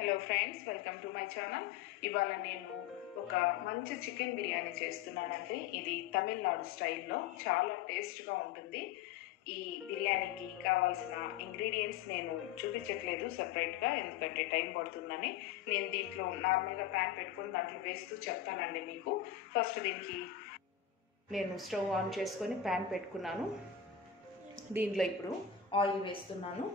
Hello friends, welcome to my channel. ఇవాళ నేను ఒక మంచి చికెన్ బిర్యానీ చేస్తున్నానండి. ఇది తమిళనాడు స్టైల్లో చాలా టేస్ట్గా ఉంటుంది. ఈ బిర్యానీకి కావాల్సిన ఇంగ్రీడియంట్స్ నేను చూపించట్లేదు సపరేట్గా, ఎందుకంటే టైం పడుతుందని. నేను దీంట్లో నార్మల్గా ప్యాన్ పెట్టుకొని దాంట్లో వేస్తూ చెప్తానండి మీకు. ఫస్ట్ దీనికి నేను స్టవ్ ఆన్ చేసుకొని ప్యాన్ పెట్టుకున్నాను. దీంట్లో ఇప్పుడు ఆయిల్ వేస్తున్నాను.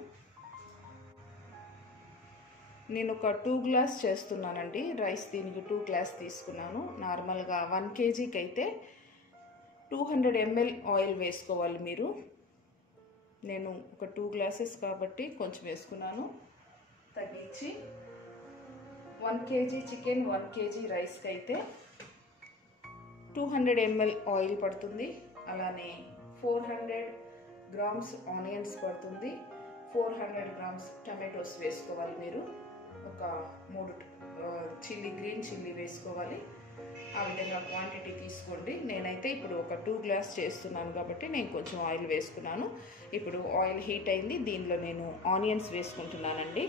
నేను ఒక 2 గ్లాస్ చేస్తున్నానండి రైస్. దీనికి 2 గ్లాస్ తీసుకున్నాను. నార్మల్గా 1 kgకి అయితే 200 ml ఆయిల్ వేసుకోవాలి మీరు. నేను ఒక 2 గ్లాసెస్ కాబట్టి కొంచెం వేసుకున్నాను, తగ్గించి. 1 kg చికెన్ 1 kg రైస్కి అయితే 200 ml ఆయిల్ పడుతుంది. అలానే 400 గ్రామ్స్ ఆనియన్స్ పడుతుంది. 400 గ్రామ్స్ టమాటోస్ వేసుకోవాలి మీరు. ఒక 3 గ్రీన్ చిల్లీ వేసుకోవాలి. ఆ విధంగా క్వాంటిటీ తీసుకోండి. నేనైతే ఇప్పుడు ఒక 2 గ్లాస్ చేస్తున్నాను కాబట్టి నేను కొంచెం ఆయిల్ వేసుకున్నాను. ఇప్పుడు ఆయిల్ హీట్ అయింది. దీనిలో నేను ఆనియన్స్ వేసుకుంటున్నానండి.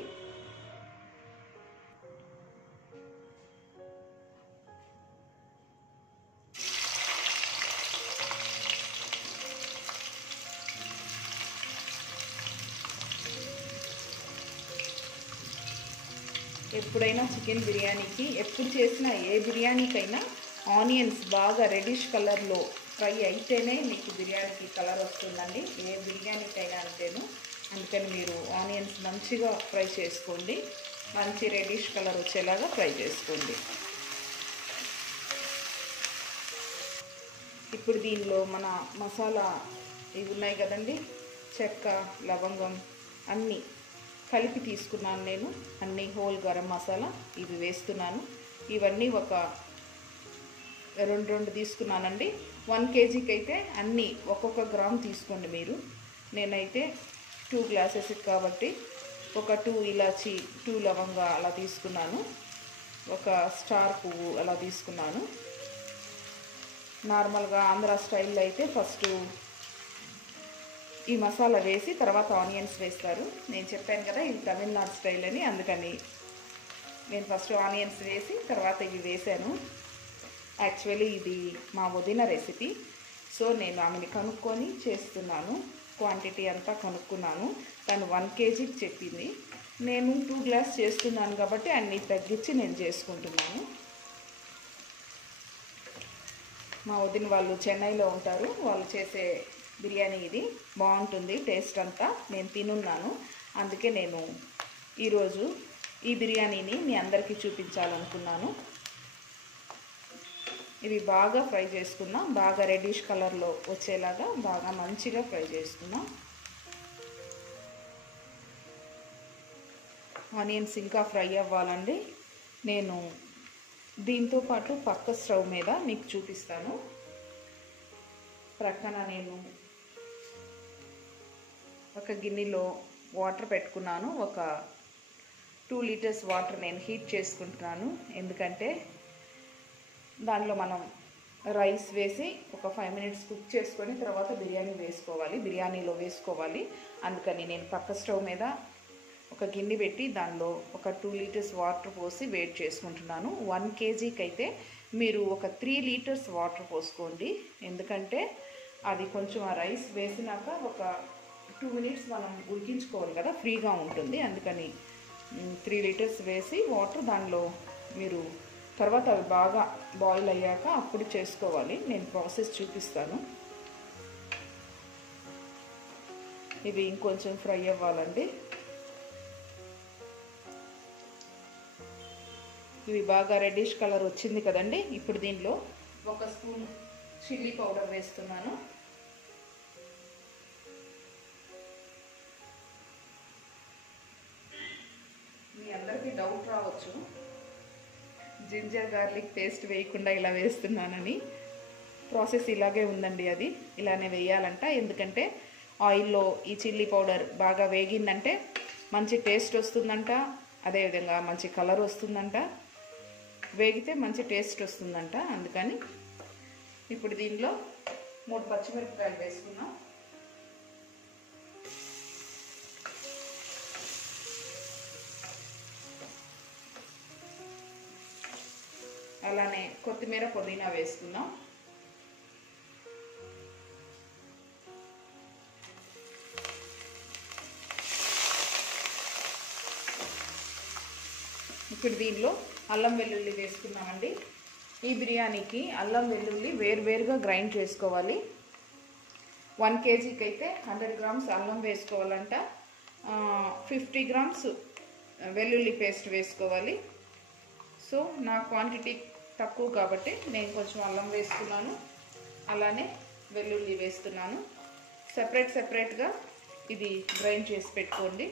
ఎప్పుడైనా చికెన్ బిర్యానీకి, ఎప్పుడు చేసినా ఏ బిర్యానీకైనా ఆనియన్స్ బాగా రెడిష్ కలర్లో ఫ్రై అయితేనే మీకు బిర్యానీకి కలర్ వస్తుందండి. ఏ బిర్యానీకైనా అంతేను. అందుకని మీరు ఆనియన్స్ మంచిగా ఫ్రై చేసుకోండి. మంచి రెడిష్ కలర్ వచ్చేలాగా ఫ్రై చేసుకోండి. ఇప్పుడు దీనిలో మన మసాలా ఇవి ఉన్నాయి కదండి, చెక్క, లవంగం అన్నీ కలిపి తీసుకున్నాను నేను. అన్నీ హోల్ గరం మసాలా ఇవి వేస్తున్నాను. ఇవన్నీ ఒక 2 తీసుకున్నానండి. 1 kgకి అయితే అన్నీ ఒక్కొక్క గ్రామ్ తీసుకోండి మీరు. నేనైతే 2 గ్లాసెస్ కాబట్టి ఒక 2 ఇలాచి, 2 లవంగా అలా తీసుకున్నాను. ఒక స్టార్ పువ్వు అలా తీసుకున్నాను. నార్మల్గా ఆంధ్ర స్టైల్లో అయితే ఫస్ట్ ఈ మసాలా వేసి తర్వాత ఆనియన్స్ వేస్తారు. నేను చెప్పాను కదా ఇది తమిళనాడు స్టైల్ అని, అందుకని నేను ఫస్ట్ ఆనియన్స్ వేసి తర్వాత ఇవి వేసాను. యాక్చువల్లీ ఇది మా వదిన రెసిపీ, సో నేను ఆమెని కనుక్కొని చేస్తున్నాను. క్వాంటిటీ అంతా కనుక్కున్నాను. తను 1 kgకి చెప్పింది. నేను 2 గ్లాస్ చేస్తున్నాను కాబట్టి అన్నీ తగ్గించి నేను చేసుకుంటున్నాను. మా వదిన వాళ్ళు చెన్నైలో ఉంటారు. వాళ్ళు చేసే బిర్యానీ ఇది బాగుంటుంది. టేస్ట్ అంతా నేను తినున్నాను. అందుకే నేను ఈరోజు ఈ బిర్యానీని మీ అందరికీ చూపించాలనుకున్నాను. ఇవి బాగా ఫ్రై చేసుకున్నా, బాగా రెడ్డిష్ కలర్లో వచ్చేలాగా బాగా మంచిగా ఫ్రై చేసుకున్నా. ఆనియన్స్ ఇంకా ఫ్రై అవ్వాలండి. నేను దీంతో పాటు పక్క స్టవ్ మీద మీకు చూపిస్తాను. ప్రక్కన నేను ఒక గిన్నెలో వాటర్ పెట్టుకున్నాను. ఒక 2 లీటర్స్ వాటర్ నేను హీట్ చేసుకుంటున్నాను. ఎందుకంటే దానిలో మనం రైస్ వేసి ఒక 5 మినిట్స్ కుక్ చేసుకొని తర్వాత బిర్యానీలో వేసుకోవాలి. అందుకని నేను పక్క స్టవ్ మీద ఒక గిన్నె పెట్టి దానిలో ఒక 2 లీటర్స్ వాటర్ పోసి వేడి చేసుకుంటున్నాను. 1 kgకి అయితే మీరు ఒక 3 లీటర్స్ వాటర్ పోసుకోండి. ఎందుకంటే అది కొంచెం ఆ రైస్ వేసినాక ఒక 2 మినిట్స్ మనం ఉడికించుకోవాలి కదా, ఫ్రీగా ఉంటుంది. అందుకని 3 లీటర్స్ వేసి వాటర్ దానిలో మీరు తర్వాత అవి బాగా బాయిల్ అయ్యాక అప్పుడు చేసుకోవాలి. నేను ప్రాసెస్ చూపిస్తాను. ఇవి ఇంకొంచెం ఫ్రై అవ్వాలండి. ఇవి బాగా రెడ్డిష్ కలర్ వచ్చింది కదండి. ఇప్పుడు దీనిలో 1 స్పూన్ చిల్లీ పౌడర్ వేస్తున్నాను. మీ అందరికీ డౌట్ రావచ్చు, జింజర్ గార్లిక్ పేస్ట్ వేయకుండా ఇలా వేస్తున్నానని. ప్రాసెస్ ఇలాగే ఉందండి. అది ఇలానే వేయాలంట. ఎందుకంటే ఆయిల్లో ఈ చిల్లీ పౌడర్ బాగా వేగిందంటే మంచి టేస్ట్ వస్తుందంట. అదేవిధంగా మంచి కలర్ వస్తుందంట. వేగితే మంచి టేస్ట్ వస్తుందంట. అందుకని ఇప్పుడు దీనిలో 3 పచ్చిమిరపకాయలు వేసుకున్నాం. అలానే కొత్తిమీర పుదీనా వేసుకుందాం. ఇప్పుడు దీనిలో అల్లం వెల్లుల్లి వేసుకున్నామండి. ఈ బిర్యానీకి అల్లం వెల్లుల్లి వేరువేరుగా గ్రైండ్ చేసుకోవాలి. 1 kgకి అయితే 100 grams అల్లం వేసుకోవాలంట, 50 grams వెల్లుల్లి పేస్ట్ వేసుకోవాలి. సో నా క్వాంటిటీ తక్కువ కాబట్టి నేను కొంచెం అల్లం వేసుకున్నాను, అలానే వెల్లుల్లి వేస్తున్నాను. సెపరేట్గా ఇది గ్రైండ్ చేసి పెట్టుకోండి.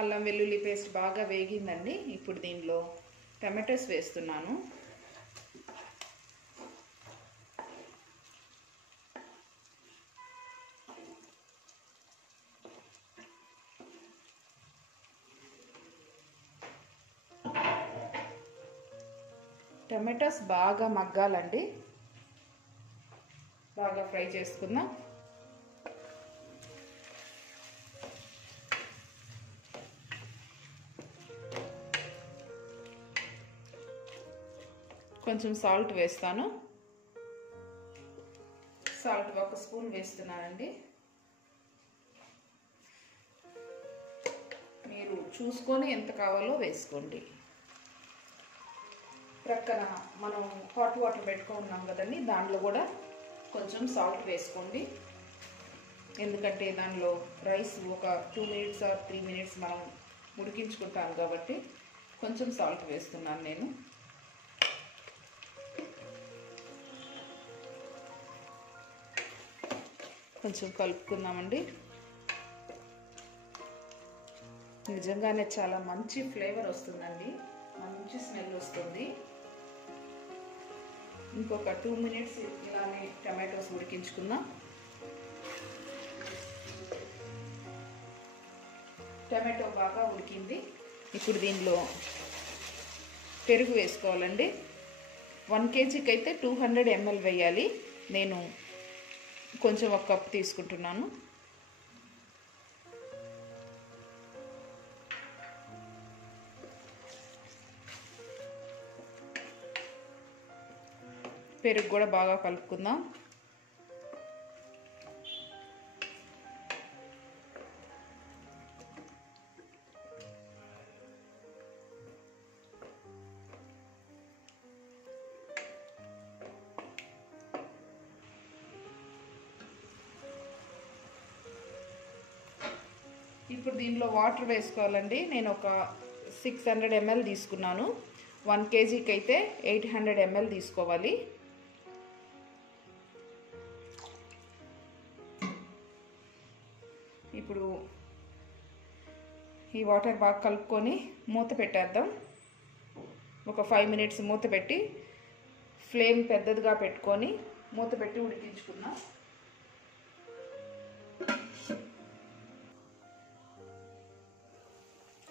అల్లం వెల్లుల్లి పేస్ట్ బాగా వేగిందండి. ఇప్పుడు దీనిలో టమాటోస్ వేస్తున్నాను. టమాటోస్ బాగా మగ్గాలండి, బాగా ఫ్రై చేసుకుందాం. కొంచెం సాల్ట్ వేస్తాను. సాల్ట్ 1 స్పూన్ వేస్తున్నానండి. మీరు చూసుకొని ఎంత కావాలో వేసుకోండి. ప్రక్కన మనం హాట్ వాటర్ పెట్టుకున్నాం కదండి, దాంట్లో కూడా కొంచెం సాల్ట్ వేసుకోండి. ఎందుకంటే దానిలో రైస్ ఒక 2 minutes or 3 minutes మనం ఉడికించుకుంటాం కాబట్టి కొంచెం సాల్ట్ వేస్తున్నాను నేను. కొంచెం కలుపుకుందామండి. నిజంగానే చాలా మంచి ఫ్లేవర్ వస్తుందండి, మంచి స్మెల్ వస్తుంది. ఇంకొక 2 minutes ఇలానే టమాటోస్ ఉడికించుకుందాం. టమాటో బాగా ఉడికింది. ఇప్పుడు దీనిలో పెరుగు వేసుకోవాలండి. 1 kgకి అయితే 200 ml వేయాలి. నేను కొంచెం 1 కప్ తీసుకుంటున్నాను. పెరుగు కూడా బాగా కలుపుకుందాం. ఇప్పుడు దీనిలో వాటర్ వేసుకోవాలండి. నేను ఒక 600 ml తీసుకున్నాను. 1 kgకి అయితే 800 ml తీసుకోవాలి. ఇప్పుడు ఈ వాటర్ బాగా కలుపుకొని మూత పెట్టేద్దాం. ఒక 5 minutes మూత పెట్టి ఫ్లేమ్ పెద్దదిగా పెట్టుకొని మూత పెట్టి ఉడికించుకుందాం.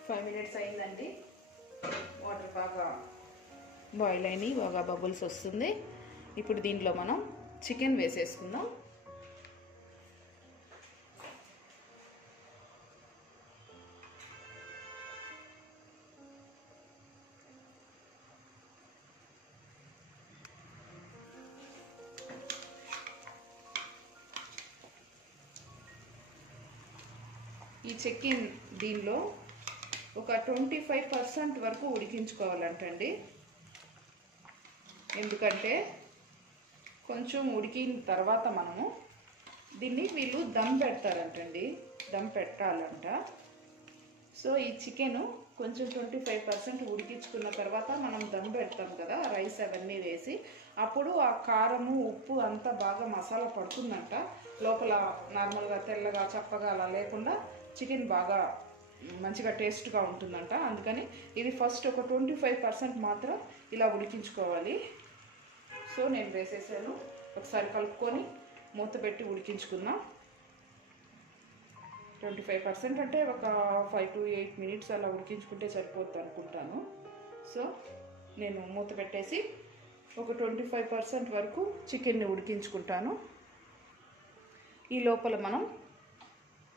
5 minutes అయిందండి. వాటర్ బాగా బాయిల్ అయినాయి, బాగా బబుల్స్ వస్తుంది. ఇప్పుడు దీంట్లో మనం చికెన్ వేసేసుకుందాం. ఈ చికెన్ దీనిలో ఒక 25% వరకు ఉడికించుకోవాలంటండి. ఎందుకంటే కొంచెం ఉడికిన తర్వాత మనము దీన్ని వీళ్ళు దమ్ పెడతారంటండి, దమ్ పెట్టాలంట. సో ఈ చికెను కొంచెం 25% ఉడికించుకున్న తర్వాత మనం దమ్ పెడతాం కదా, రైస్ అవన్నీ వేసి, అప్పుడు ఆ కారము ఉప్పు అంతా బాగా మసాలా పడుతుందంట. లోపల నార్మల్గా తెల్లగా చప్పగా అలా లేకుండా చికెన్ బాగా మంచిగా టేస్ట్గా ఉంటుందంట. అందుకని ఇది ఫస్ట్ ఒక 25% మాత్రం ఇలా ఉడికించుకోవాలి. సో నేను వేసేసాను. ఒకసారి కలుపుకొని మూత పెట్టి ఉడికించుకుందాం. 25% అంటే ఒక 5 to 8 minutes అలా ఉడికించుకుంటే సరిపోతుంది అనుకుంటాను. సో నేను మూత పెట్టేసి ఒక 25% వరకు చికెన్ని ఉడికించుకుంటాను. ఈ లోపల మనం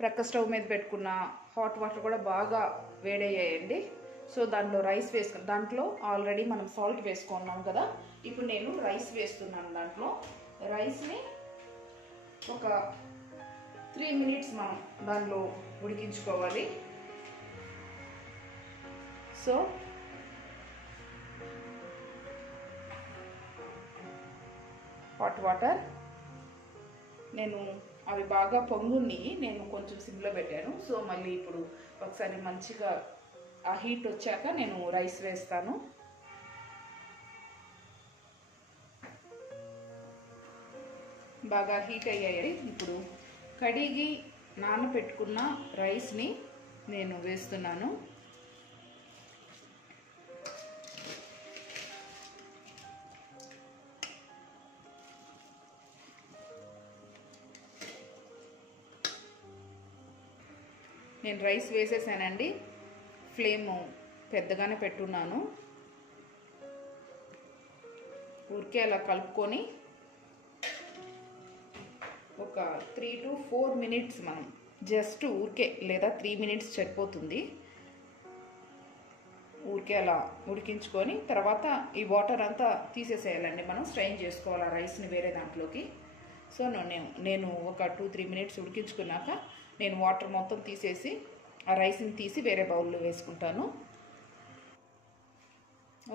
ప్రక్క స్టవ్ మీద పెట్టుకున్న హాట్ వాటర్ కూడా బాగా వేడయ్యాయండి. సో దాంట్లో రైస్ వేసుకుని, దాంట్లో ఆల్రెడీ మనం సాల్ట్ వేసుకున్నాం కదా. ఇప్పుడు నేను రైస్ వేస్తున్నాను. దాంట్లో రైస్ని ఒక 3 మినిట్స్ మనం దానిలో ఉడికించుకోవాలి. సో హాట్ వాటర్ నేను అవి బాగా పొంగుని నేను కొంచెం సిమ్లో పెట్టాను. సో మళ్ళీ ఇప్పుడు ఒకసారి మంచిగా ఆ హీట్ వచ్చాక నేను రైస్ వేస్తాను. బాగా హీట్ అయ్యాయి. ఇప్పుడు కడిగి నానబెట్టుకున్న రైస్ని నేను వేస్తున్నాను. నేను రైస్ వేసేసానండి. ఫ్లేమ్ పెద్దగానే పెట్టున్నాను. ఊరికే అలా కలుపుకొని ఒక 3 to 4 మినిట్స్ మనం జస్ట్ ఊరికే, లేదా 3 మినిట్స్ సరిపోతుంది, ఊరికే అలా ఉడికించుకొని తర్వాత ఈ వాటర్ అంతా తీసేసేయాలండి. మనం స్ట్రైన్ చేసుకోవాలి ఆ రైస్ని వేరే దాంట్లోకి. సో నేను ఒక 2-3 మినిట్స్ ఉడికించుకున్నాక నేను వాటర్ మొత్తం తీసేసి ఆ రైస్ని తీసి వేరే బౌల్లో వేసుకుంటాను.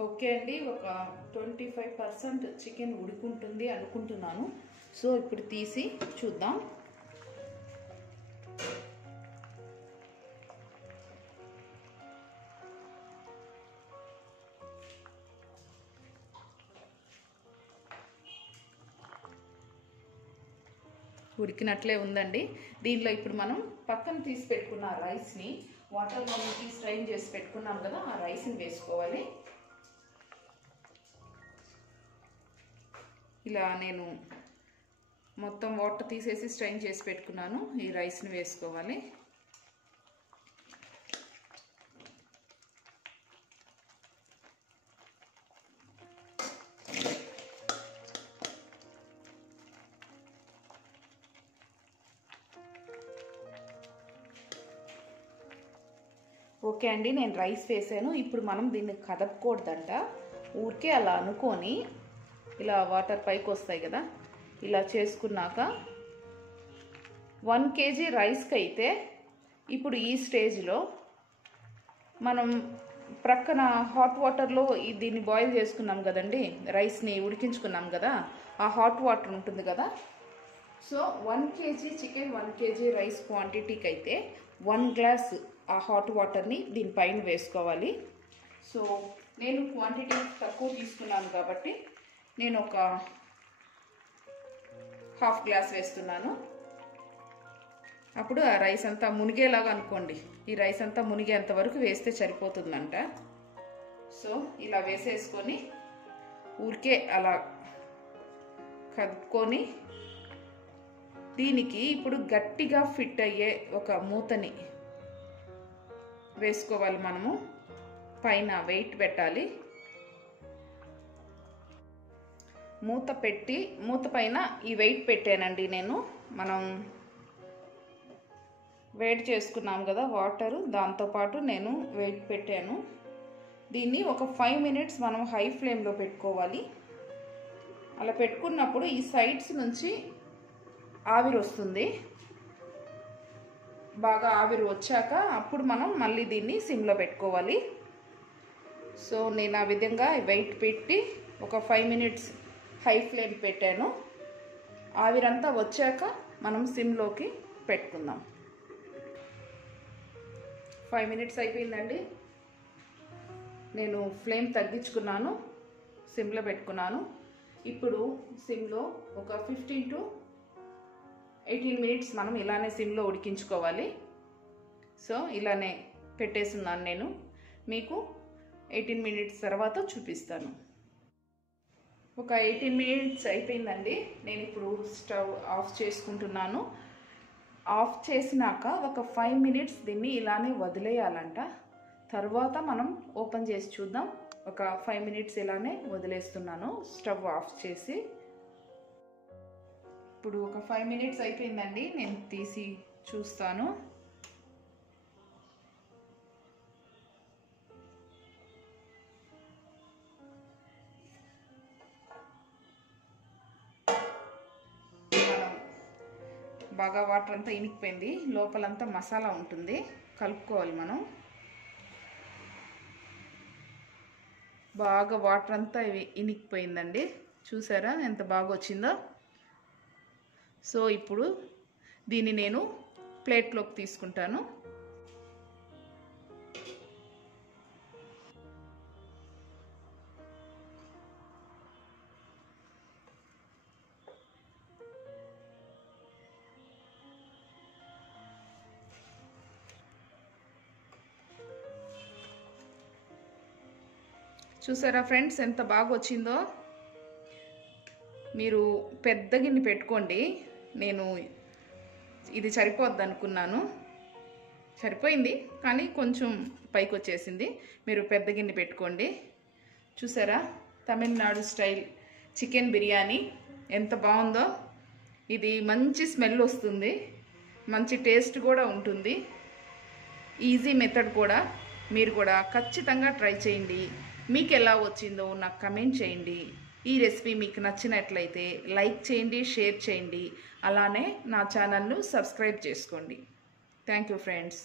ఓకే అండి, ఒక 25% చికెన్ ఉడుకుంటుంది అనుకుంటున్నాను. సో ఇప్పుడు తీసి చూద్దాం. ఉడికినట్లే ఉందండి. దీనిలో ఇప్పుడు మనం పక్కన తీసి పెట్టుకున్న రైస్ని వాటర్లో స్ట్రైన్ చేసి పెట్టుకున్నాం కదా, ఆ రైస్ని వేసుకోవాలి. ఇలా నేను మొత్తం వాటర్ తీసేసి స్ట్రైన్ చేసి పెట్టుకున్నాను. ఈ రైస్ని వేసుకోవాలి. ఓకే అండి, నేను రైస్ వేసాను. ఇప్పుడు మనం దీన్ని కదపకూడదంట. ఊరికే అలా అనుకొని ఇలా వాటర్ పైకి వస్తాయి కదా, ఇలా చేసుకున్నాక 1 kg రైస్కి అయితే ఇప్పుడు ఈ స్టేజ్లో మనం ప్రక్కన హాట్ వాటర్లో దీన్ని బాయిల్ చేసుకున్నాం కదండి, రైస్ని ఉడికించుకున్నాం కదా, ఆ హాట్ వాటర్ ఉంటుంది కదా. So 1 kg chicken 1 kg rice క్వాంటిటీకి అయితే 1 గ్లాస్ ఆ హాట్ వాటర్ని దీనిపైన వేసుకోవాలి. సో నేను క్వాంటిటీ తక్కువ తీసుకున్నాను కాబట్టి నేను ఒక 1/2 గ్లాస్ వేస్తున్నాను. అప్పుడు ఆ రైస్ అంతా మునిగేలాగా అనుకోండి. ఈ రైస్ అంతా మునిగేంత వరకు వేస్తే సరిపోతుందంట. సో ఇలా వేసేసుకొని ఊరికే అలా కదుపుకొని దీనికి ఇప్పుడు గట్టిగా ఫిట్ అయ్యే ఒక మూతని వేసుకోవాలి. మనము పైన వెయిట్ పెట్టాలి. మూత పెట్టి మూత పైన ఈ వెయిట్ పెట్టానండి నేను. మనం వేడి చేసుకున్నాం కదా వాటరు, దాంతోపాటు నేను వెయిట్ పెట్టాను. దీన్ని ఒక 5 మినిట్స్ మనం హై ఫ్లేమ్లో పెట్టుకోవాలి. అలా పెట్టుకున్నప్పుడు ఈ సైడ్స్ నుంచి ఆవిరి వస్తుంది. బాగా ఆవిరి వచ్చాక అప్పుడు మనం మళ్ళీ దీన్ని సిమ్లో పెట్టుకోవాలి. సో నేను ఆ విధంగా వెయిట్ పెట్టి ఒక 5 మినిట్స్ హై ఫ్లేమ్ పెట్టాను. ఆవిరంతా వచ్చాక మనం సిమ్లోకి పెట్టుకుందాం. 5 మినిట్స్ అయిపోయిందండి. నేను ఫ్లేమ్ తగ్గించుకున్నాను, సిమ్లో పెట్టుకున్నాను. ఇప్పుడు సిమ్లో ఒక 15 to 18 మినిట్స్ మనం ఇలానే సిమ్లో ఉడికించుకోవాలి. సో ఇలానే పెట్టేస్తున్నాను నేను. మీకు 18 మినిట్స్ తర్వాత చూపిస్తాను. ఒక 18 మినిట్స్ అయిపోయిందండి. నేను ఇప్పుడు స్టవ్ ఆఫ్ చేసుకుంటున్నాను. ఆఫ్ చేసినాక ఒక 5 మినిట్స్ దీన్ని ఇలానే వదిలేయాలంట. తర్వాత మనం ఓపెన్ చేసి చూద్దాం. ఒక 5 మినిట్స్ ఇలానే వదిలేస్తున్నాను స్టవ్ ఆఫ్ చేసి. ఇప్పుడు ఒక 5 మినిట్స్ అయిపోయిందండి, నేను తీసి చూస్తాను. బాగా వాటర్ అంతా ఇనికిపోయింది, లోపలంతా మసాలా ఉంటుంది, కలుపుకోవాలి మనం. బాగా వాటర్ అంతా ఇనికిపోయిందండి, చూసారా ఎంత బాగా వచ్చిందో. సో ఇప్పుడు దీన్ని నేను ప్లేట్లోకి తీసుకుంటాను. చూసారా ఫ్రెండ్స్ ఎంత బాగా వచ్చిందో. మీరు పెద్ద గిన్నె పెట్టుకోండి, నేను ఇది సరిపోద్ది అనుకున్నాను, సరిపోయింది కానీ కొంచెం పైకి వచ్చేసింది. మీరు పెద్ద గిన్నె పెట్టుకోండి. చూసారా తమిళనాడు స్టైల్ చికెన్ బిర్యానీ ఎంత బాగుందో. ఇది మంచి స్మెల్ వస్తుంది, మంచి టేస్ట్ కూడా ఉంటుంది. ఈజీ మెథడ్ కూడా, మీరు కూడా ఖచ్చితంగా ట్రై చేయండి. మీకు ఎలా వచ్చిందో నాకు కమెంట్ చేయండి. ఈ రెసిపీ మీకు నచ్చినట్లయితే లైక్ చేయండి, షేర్ చేయండి, అలానే నా ఛానల్ను సబ్స్క్రైబ్ చేసుకోండి. Thank you friends.